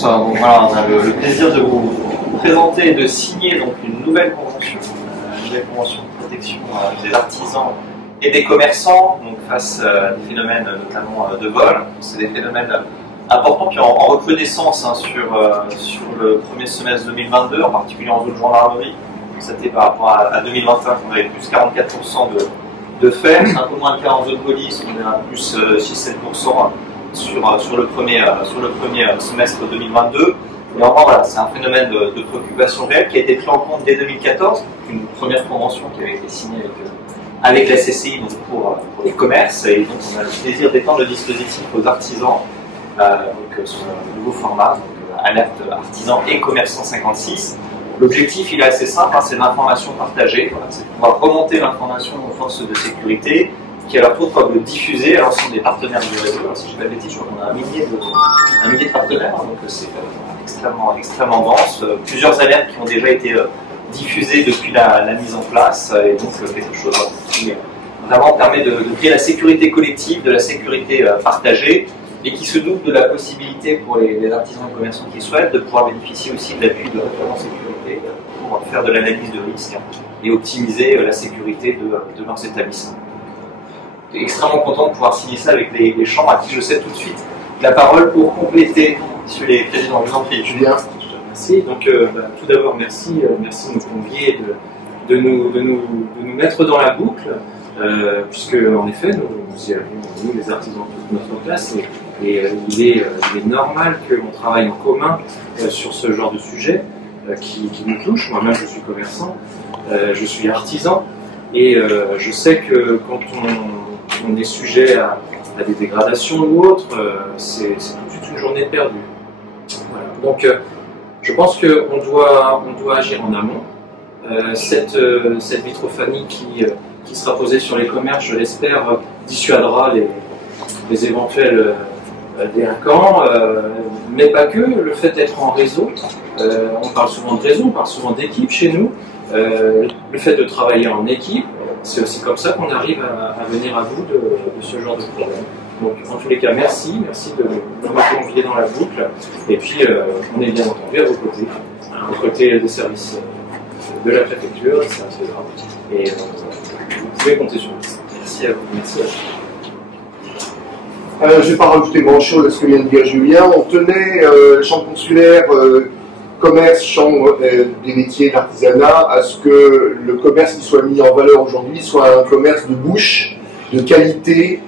France. Donc voilà, on a le plaisir de vous présenter et de signer donc une nouvelle convention de protection des artisans et des commerçants donc face à des phénomènes notamment de vol. C'est des phénomènes importants qui en recrudescence sur le premier semestre 2022, en particulier en zone gendarmerie. C'était par rapport à 2021 qu'on avait plus 44% de faits, un peu moins de cas en zone police, on est à plus 6-7% sur le premier semestre 2022. Néanmoins, voilà, c'est un phénomène de préoccupation réelle qui a été pris en compte dès 2014, une première convention qui avait été signée avec la CCI donc pour les commerces, et donc on a le plaisir d'étendre le dispositif aux artisans, donc sur un nouveau format, donc, alerte artisan et commerçant 56. L'objectif, il est assez simple, c'est l'information partagée, voilà, c'est de pouvoir remonter l'information aux forces de sécurité, qui à leur tour peuvent le diffuser à l'ensemble des partenaires du réseau. Alors, si je ne dis pas de bêtises, je crois qu'on a un millier de partenaires, donc c'est extrêmement dense. Plusieurs alertes qui ont déjà été diffusées depuis la mise en place, et donc quelque chose qui vraiment permet de créer la sécurité collective, de la sécurité partagée, et qui se double de la possibilité pour les artisans et commerçants qui souhaitent de pouvoir bénéficier aussi de l'appui de référents sécurité pour faire de l'analyse de risque et optimiser la sécurité de leurs établissements. Je suis extrêmement content de pouvoir signer ça avec les chambres à qui je cède tout de suite la parole pour compléter. Monsieur les présidents, je vous en prie. Julien, je te remercie. Donc, tout d'abord, merci de nous convier, de nous mettre dans la boucle, puisque, en effet, nous y avons, nous, les artisans, toute notre place, et il est normal qu'on travaille en commun sur ce genre de sujet qui nous touche. Moi-même, je suis commerçant, je suis artisan, et je sais que quand on est sujet à des dégradations ou autres, c'est tout de suite une journée perdue. Voilà. Donc, je pense qu'on doit agir en amont. Cette vitrophanie qui sera posée sur les commerces, je l'espère, dissuadera les éventuels délinquants, mais pas que. Le fait d'être en réseau, on parle souvent de réseau, on parle souvent d'équipe chez nous. Le fait de travailler en équipe, c'est aussi comme ça qu'on arrive à venir à bout de ce genre de problème. Donc, en tous les cas, merci de me convier dans la boucle. Et puis, on est bien entendu à vos côtés des services de la préfecture, des services de grave. Et vous pouvez compter sur nous. Merci à vous. Merci à vous. Je ne vais pas rajouter grand-chose à ce que vient de dire Julien. On tenait, chambre consulaire, commerce, chambre des métiers, d'artisanat, à ce que le commerce qui soit mis en valeur aujourd'hui soit un commerce de bouche, de qualité,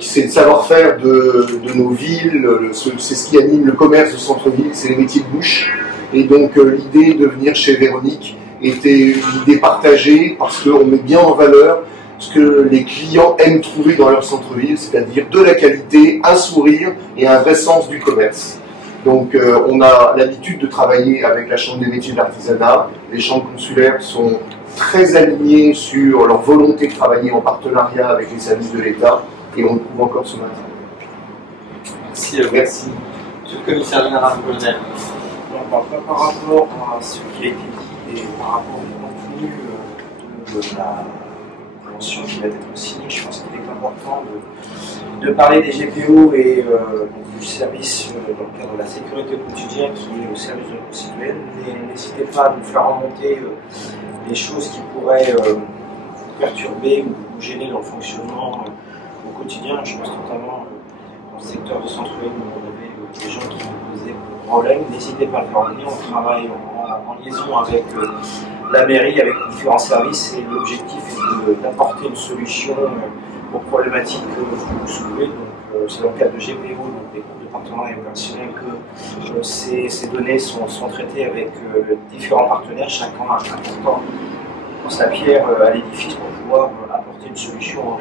c'est le savoir-faire de nos villes, c'est ce qui anime le commerce de centre-ville, c'est les métiers de bouche. Et donc l'idée de venir chez Véronique était une idée partagée parce qu'on met bien en valeur ce que les clients aiment trouver dans leur centre-ville, c'est-à-dire de la qualité, un sourire et un vrai sens du commerce. Donc on a l'habitude de travailler avec la Chambre des métiers de l'artisanat. Les chambres consulaires sont très alignées sur leur volonté de travailler en partenariat avec les services de l'État, et on le prouve encore ce matin. Merci. Monsieur le commissaire général, colonel. Par rapport à ce qui a été dit et par rapport au contenu de la convention qui va être signée, je pense qu'il est important de parler des GPO et du service dans le cadre de la sécurité au quotidien qui est au service de nos concitoyens. N'hésitez pas à nous faire remonter les choses qui pourraient perturber ou gêner dans le fonctionnement au quotidien. Je pense notamment dans le secteur de centre-ville où on avait des gens qui nous posaient problème. N'hésitez pas à le faire revenir. On travaille en liaison avec la mairie, avec différents services, et l'objectif est d'apporter une solution aux problématiques que vous soulevez. C'est dans le cadre de GPO, donc des groupes de partenariat opérationnels, que ces données sont traitées avec différents partenaires, chacun apportant sa pierre à l'édifice pour pouvoir apporter une solution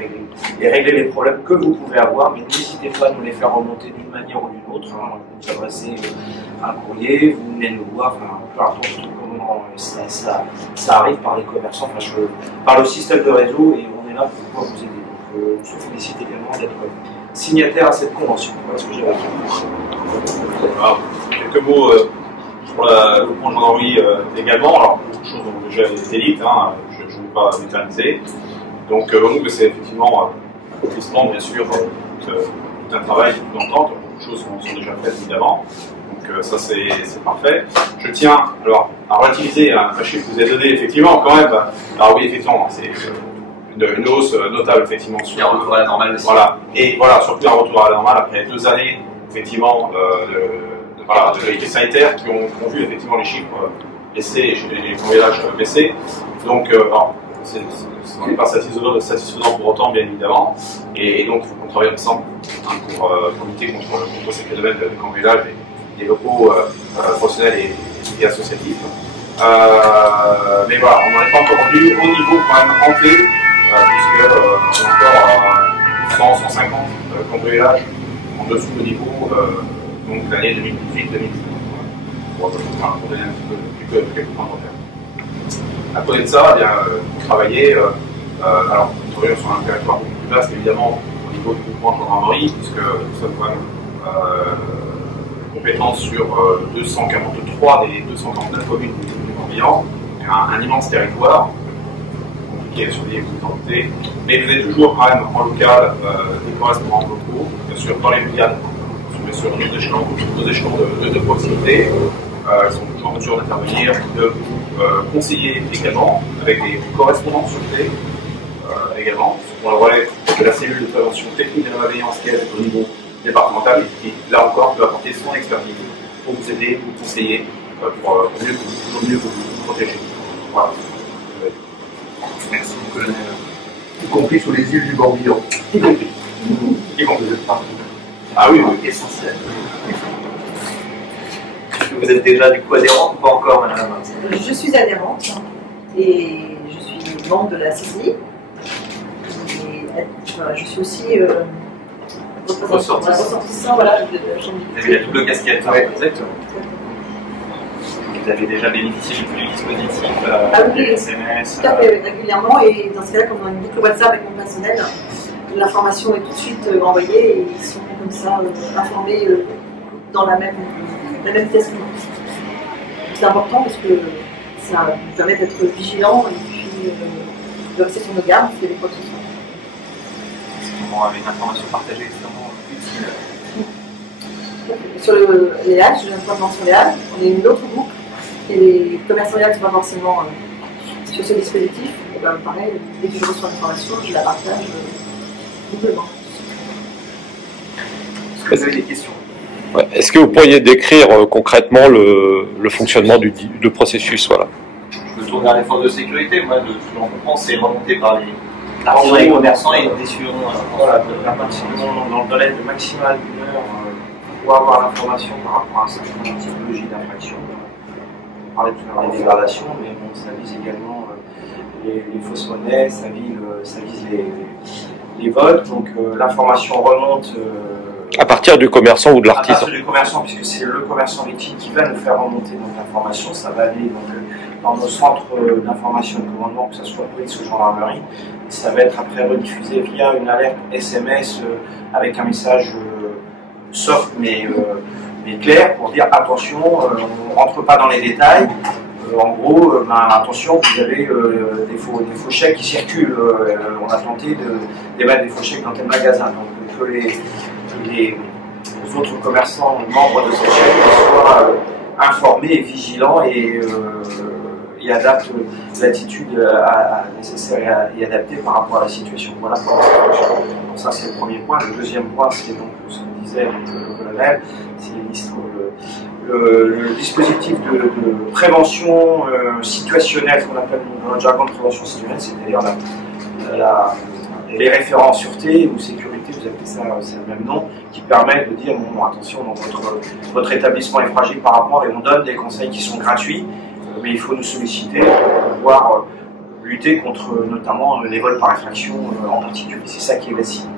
et régler les problèmes que vous pouvez avoir, mais n'hésitez pas à nous les faire remonter d'une manière ou d'une autre. Vous adressez un courrier, vous venez nous voir, peu importe comment ça arrive par les commerçants, par le système de réseau, et on est là pour pouvoir vous aider. Donc, je vous félicite également d'être signataire à cette convention. Voilà ce que j'avais à dire. Quelques mots pour le point de gendarmerie également. Alors, beaucoup de choses ont déjà été dites, je ne vais pas m'éterniser. Donc, nous, c'est effectivement, accomplissement, bien sûr, tout un travail, toute une entente. beaucoup de choses sont déjà faites évidemment. Donc ça c'est parfait. Je tiens alors à relativiser un chiffre que vous avez donné effectivement quand même. Alors oui effectivement c'est une hausse notable effectivement sur un retour à la normale aussi. Voilà et voilà surtout un retour à la normale après 2 années effectivement de crise sanitaire qui ont vu effectivement les chiffres baisser et les cambriolages baisser. Donc ce n'est pas satisfaisant pour autant, bien évidemment, et donc il faut qu'on travaille ensemble pour lutter contre ces phénomènes de cambriolage des locaux professionnels et associatifs. Mais voilà, on n'en est pas encore rendu au niveau quand même hanté, puisque on est encore à 100-150 cambriolages en dessous du niveau donc l'année 2018-2019. Pour donner un petit peu quelques points de repère. À côté de ça, pour travailler, alors nous travaillons sur un territoire beaucoup plus vaste évidemment au niveau du groupement de gendarmerie, puisque nous sommes quand même compétents sur 243 des 249 communes du Morbihan, un immense territoire, compliqué à surveiller, vous en doutez, mais vous êtes toujours quand même en local des correspondants locaux, bien sûr dans les brigades, bien sûr nos échelons de proximité. Ils sont toujours en mesure d'intervenir, de vous conseiller également, avec des correspondants sûreté également, on le relève de la cellule de prévention technique de la malveillance qui est au niveau départemental et qui, là encore, peut apporter son expertise pour vous aider, vous conseiller, pour mieux vous protéger. Voilà. Merci, colonel. Y compris sur les îles du Morbihan. Y compris. Vous êtes partout. Ah oui, oui. Essentiel. Vous êtes déjà du coup adhérente ou pas encore, madame? Je suis adhérente et je suis membre de la CCI. Et, voilà, je suis aussi ressortissant voilà, de la Chambre Vous avez la double casquette, ouais. Exactement. Vous avez déjà bénéficié du dispositif oui, SMS. Tout à fait, régulièrement. Et dans ce cas-là, quand on a une boucle WhatsApp avec mon personnel, l'information est tout de suite envoyée et ils sont comme ça informés dans la même vitesse que nous. C'est important parce que ça nous permet d'être vigilants et puis de rester sur nos gardes s'il y a des quoi que ce soit. C'est vraiment avec l'information partagée extrêmement utile. Sur les halles, je viens de faire sur les halles, on est une autre boucle et les commerçants ne sont pas forcément sur ce dispositif. Et ben, pareil, dès que je reçois l'information, je la partage doublement. Est-ce que vous avez des questions? Ouais. Est-ce que vous pourriez décrire concrètement le fonctionnement du processus, voilà. Je me tourne vers les forces de sécurité. Moi, de ce que l'on comprend, c'est remonté par les artisans et commerçants et des suivants. Voilà, dans le délai de maximal d'une heure, pour avoir l'information par rapport à un certain nombre de typologies d'infractions. On parlait tout à l'heure des dégradations, mais bon, ça vise également les fausses monnaies, ça vise les vols. Donc l'information remonte. À partir du commerçant ou de l'artisan? À partir du commerçant, puisque c'est le commerçant victime qui va nous faire remonter l'information, ça va aller dans nos centres d'information et de commandement, que ce soit police ou gendarmerie. Et ça va être après rediffusé via une alerte SMS avec un message soft mais clair pour dire attention, on ne rentre pas dans les détails. En gros, attention, vous avez des faux chèques qui circulent. On a tenté d'émettre des faux chèques dans tel magasin. Donc que les autres commerçants membres de cette chaîne soient informés et vigilants et adaptent l'attitude nécessaire et adaptée par rapport à la situation. Voilà pour la situation. Donc ça c'est le premier point. Le deuxième point, c'est donc ce que disait le colonel, c'est le dispositif de prévention situationnelle, ce qu'on appelle dans le jargon de prévention situationnelle, c'est-à-dire les référents en sûreté ou sécurité, vous appelez ça, c'est le même nom, qui permet de dire bon, attention, donc votre établissement est fragile par rapport, et on donne des conseils qui sont gratuits, mais il faut nous solliciter pour pouvoir lutter contre notamment les vols par effraction en particulier. C'est ça qui est la cible.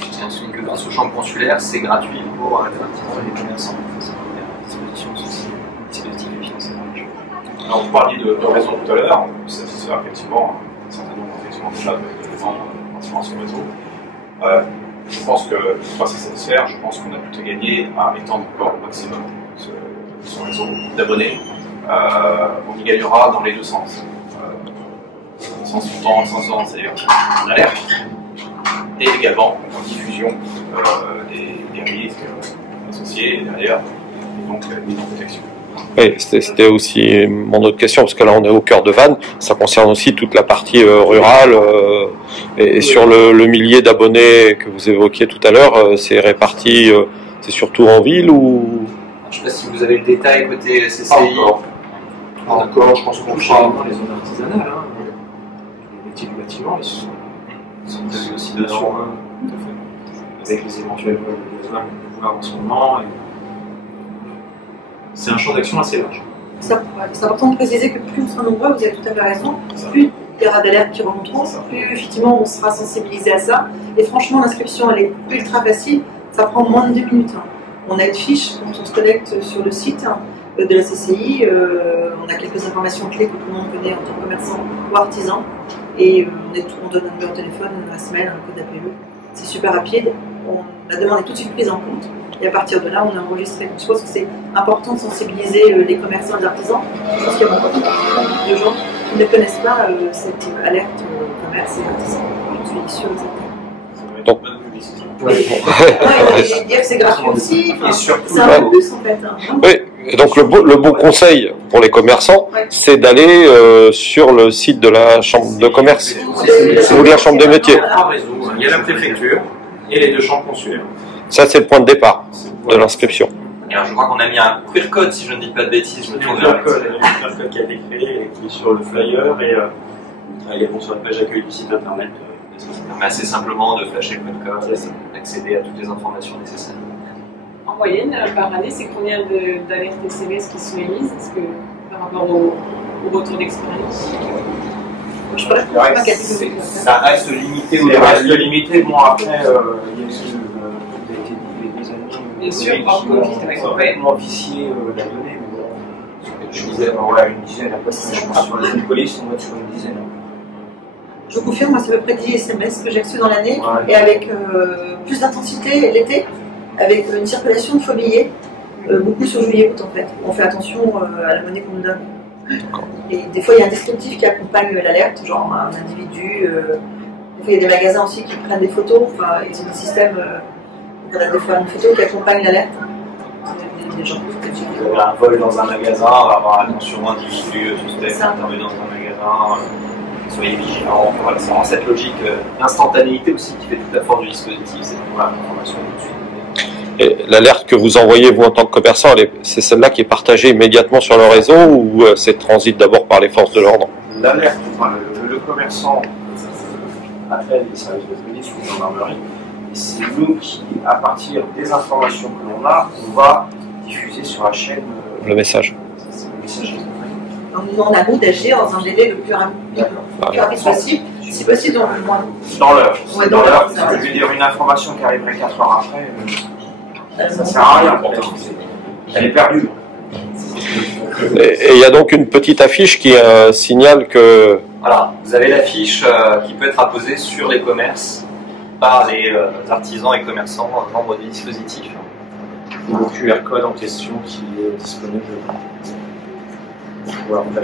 Je mentionne que grâce aux chambres consulaires, c'est gratuit pour les artisans et les commerçants. C'est une dispositif financé par les gens. Alors, vous parliez de réseau tout à l'heure, ça satisfait effectivement un certain nombre déjà de demandes sur ce réseau. Je pense que, pour ça satisfaire, je pense qu'on a tout à gagner à étendre encore au maximum ce réseau d'abonnés. On y gagnera dans les deux sens. Dans le sens montant, dans le sens c'est-à-dire l'alerte, et également en diffusion des des risques associés derrière, et donc mise en protection. Oui, c'était aussi mon autre question, parce que là on est au cœur de Vannes, ça concerne aussi toute la partie rurale, et sur le millier d'abonnés que vous évoquiez tout à l'heure, c'est réparti, c'est surtout en ville ou... Je ne sais pas si vous avez le détail côté CCI. Pas encore, je pense qu'on touche également les zones artisanales, hein. Les métiers du bâtiment, ils sont prévus aussi dedans, dedans. tout à fait. Avec les éventuels vols de besoin qu'on peut voir en ce moment. C'est un champ d'action assez large. C'est important de préciser que plus on sera nombreux, vous avez tout à fait raison, plus il y aura d'alertes qui remonteront, plus effectivement on sera sensibilisé à ça. Et franchement, l'inscription elle est ultra facile, ça prend moins de 2 minutes. On a une fiche quand on se connecte sur le site de la CCI, on a quelques informations clés que tout le monde connaît en tant que commerçant ou artisan, et on donne un numéro de téléphone, un semaine, un code APE. C'est super rapide, la demande est tout de suite prise en compte. Et à partir de là, on est enregistré. Donc, je pense que c'est important de sensibiliser les commerçants et les artisans. Je pense qu'il y a beaucoup de gens qui ne connaissent pas cette alerte commerce et artisan. Je suis sûre et certaine. Donc, Et dire que c'est gratuit aussi. C'est un plus en fait. Oui, et donc le bon conseil pour les commerçants, c'est d'aller sur le site de la chambre de commerce ou de la chambre des métiers. Il y a la préfecture et les 2 chambres consulaires. Ça, c'est le point de départ de l'inscription. Et alors, je crois qu'on a mis un QR code, si je ne dis pas de bêtises. Je me trompe. Il y a un QR code qui a été créé et qui est sur le flyer et il est bon sur la page d'accueil du site internet. Ça permet assez simplement de flasher le code, d'accéder à toutes les informations nécessaires. En moyenne, par année, c'est combien d'alertes SMS qui sont émises? Est-ce que par rapport au retour d'expérience? Je dirais que ça reste limité. Ça reste limité. Bon, après, il y a eu des années Bien sûr, hors Covid, qui ont complètement vicié la donnée. Je disais, une dizaine. Après, je pense sur les polices, on va être sur une dizaine. Je vous confirme, moi, c'est à peu près 10 SMS que j'ai reçus dans l'année, et avec plus d'intensité l'été, avec une circulation de faux billets, beaucoup sur juillet-août en fait. On fait attention à la monnaie qu'on nous donne. Et des fois, il y a un descriptif qui accompagne l'alerte, genre un individu. Des fois, il y a des magasins aussi qui prennent des photos, enfin, ils ont des systèmes, on a des fois une photo qui accompagne l'alerte. Des gens Vous avez un vol dans un magasin, on va avoir attention individu suspect intervenu dans un magasin. Soyez vigilants. Voilà, c'est vraiment cette logique d'instantanéité aussi qui fait toute la force du dispositif, c'est d'avoir l'information tout de suite. Et l'alerte que vous envoyez, vous, en tant que commerçant, c'est celle-là qui est partagée immédiatement sur le réseau ou c'est transite d'abord par les forces de l'ordre? L'alerte, le commerçant appelle les services de police ou de gendarmerie, et c'est nous qui, à partir des informations que l'on a, on va diffuser sur la chaîne le message. Le message. On a nous d'agir dans un délai le plus rapide possible, si possible dans le moins. Dans l'heure. Ouais, dans l'heure. ça va. Je veux dire, une information qui arriverait 4 heures après, ça ne sert à rien. Elle est perdue. Et il y a donc une petite affiche qui signale que... Voilà, vous avez l'affiche qui peut être apposée sur les commerces par les artisans et commerçants membres du dispositif. Le QR code en question qui est disponible pour pouvoir flasher.